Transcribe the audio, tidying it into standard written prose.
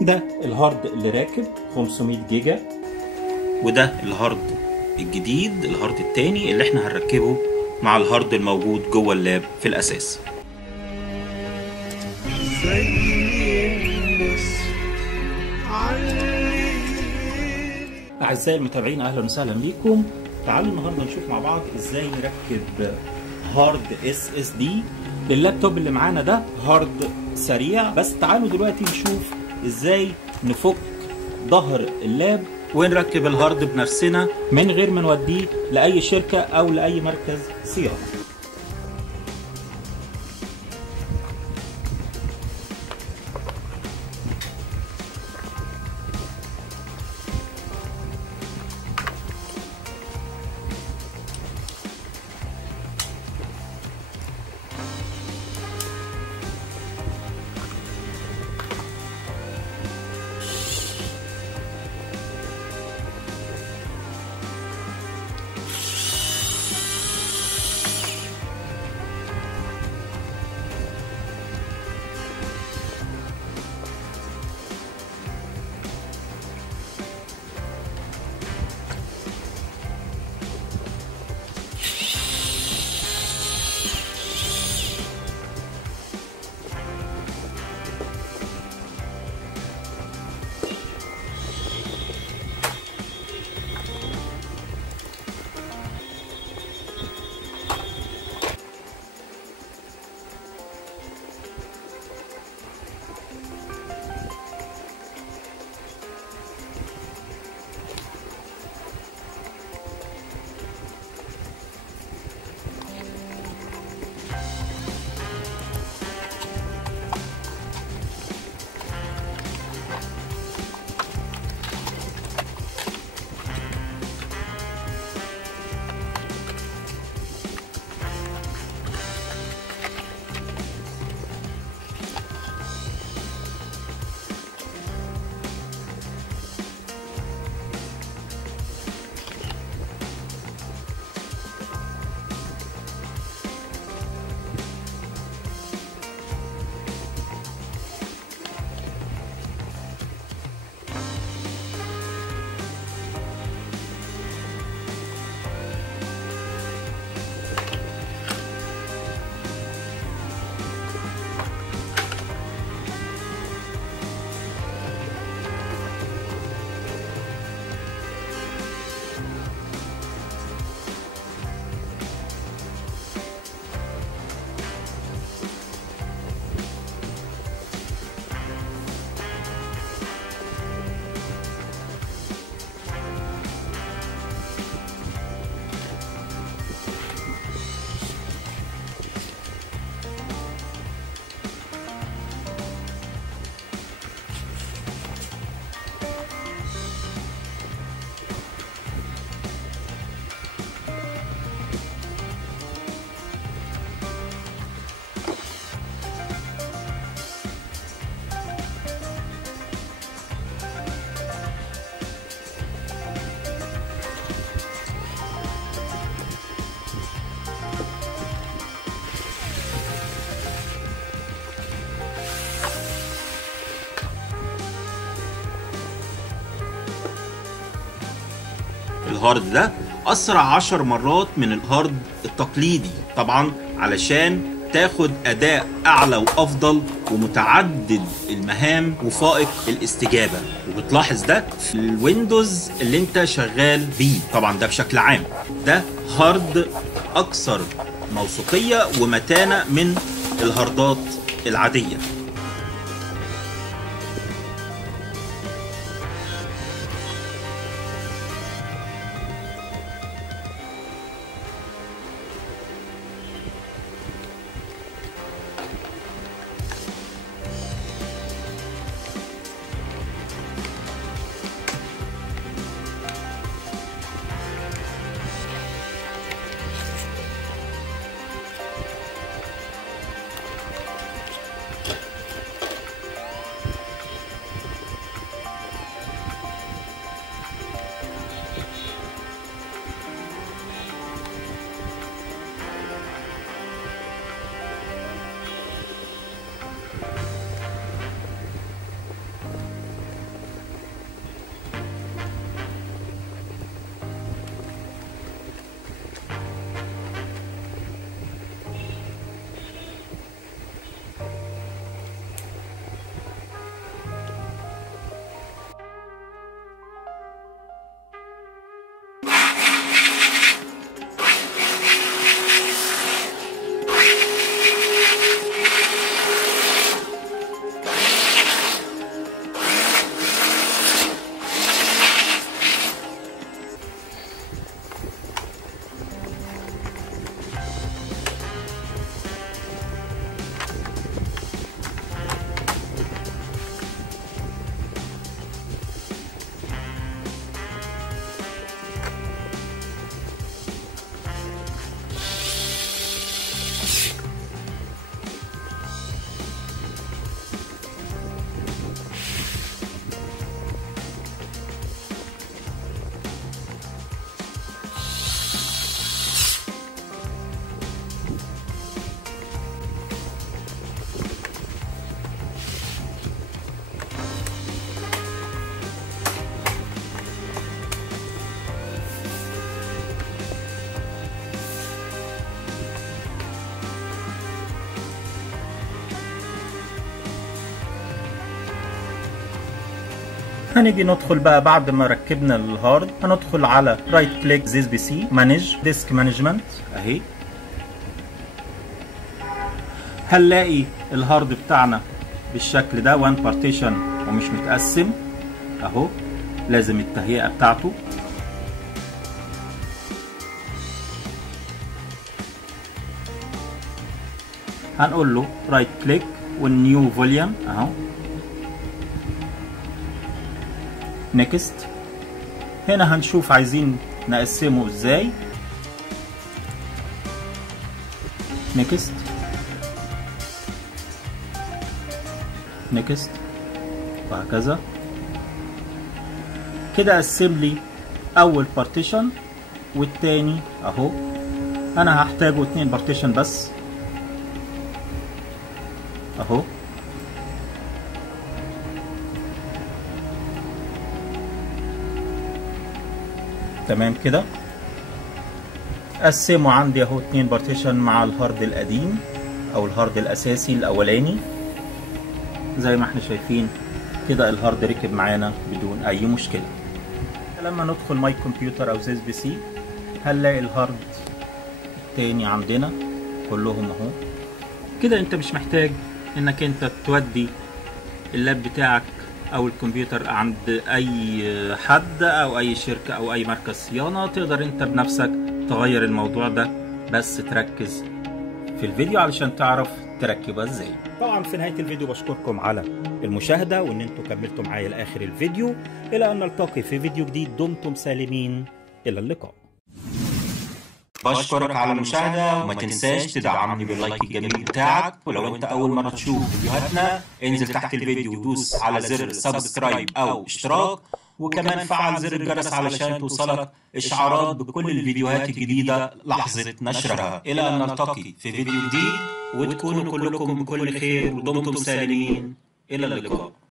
ده الهارد اللي راكب 500 جيجا، وده الهارد الجديد، الهارد التاني اللي احنا هنركبه مع الهارد الموجود جوه اللاب في الاساس. اعزائي المتابعين، اهلا وسهلا بيكم. تعالوا النهارده نشوف مع بعض ازاي نركب هارد SSD لللابتوب اللي معانا. ده هارد سريع، بس تعالوا دلوقتي نشوف ازاي نفك ظهر اللاب ونركب الهارد بنفسنا من غير ما نوديه لاي شركه او لاي مركز صيانه. الهارد ده اسرع 10 مرات من الهارد التقليدي، طبعا علشان تاخد اداء اعلى وافضل ومتعدد المهام وفائق الاستجابه. وبتلاحظ ده في الويندوز اللي انت شغال بيه، طبعا ده بشكل عام. ده هارد اكثر موثوقيه ومتانه من الهاردات العاديه. هنيجي ندخل بقى بعد ما ركبنا الهارد، هندخل على رايت كليك ذيس بي سي، مانج ديسك مانجمنت اهي. هنلاقي الهارد بتاعنا بالشكل ده، وان بارتيشن ومش متقسم اهو، لازم التهيئة بتاعته. هنقول له رايت كليك والنيو فوليوم اهو، نيكست. هنا هنشوف عايزين نقسمه ازاي، نيكست نيكست وهكذا كده. قسم لي اول بارتيشن والتاني اهو. انا هحتاجه 2 بارتيشن بس اهو. تمام كده. قسمه عندي اهو 2 بارتيشن مع الهارد القديم او الهارد الاساسي الاولاني زي ما احنا شايفين كده. الهارد ركب معانا بدون اي مشكله. لما ندخل ماي كمبيوتر او زيس بي سي هنلاقي الهارد التاني عندنا كلهم اهو كده. انت مش محتاج انك انت تودي اللاب بتاعك او الكمبيوتر عند اي حد او اي شركة او اي مركز صيانة. تقدر انت بنفسك تغير الموضوع ده، بس تركز في الفيديو علشان تعرف تركبها ازاي. طبعا في نهاية الفيديو بشكركم على المشاهدة وان انتم كملتوا معايا لاخر الفيديو. الى ان نلتقي في فيديو جديد، دمتم سالمين، الى اللقاء. بشكرك على المشاهدة، وما تنساش تدعمني باللايك الجميل بتاعك. ولو انت اول مرة تشوف فيديوهاتنا انزل تحت الفيديو ودوس على زر سبسكرايب او اشتراك، وكمان فعل زر الجرس علشان توصلك اشعارات بكل الفيديوهات الجديدة لحظة نشرها. الى ان نلتقي في فيديو جديد، وتكونوا كلكم بكل خير ودمتم سالمين، الى اللقاء.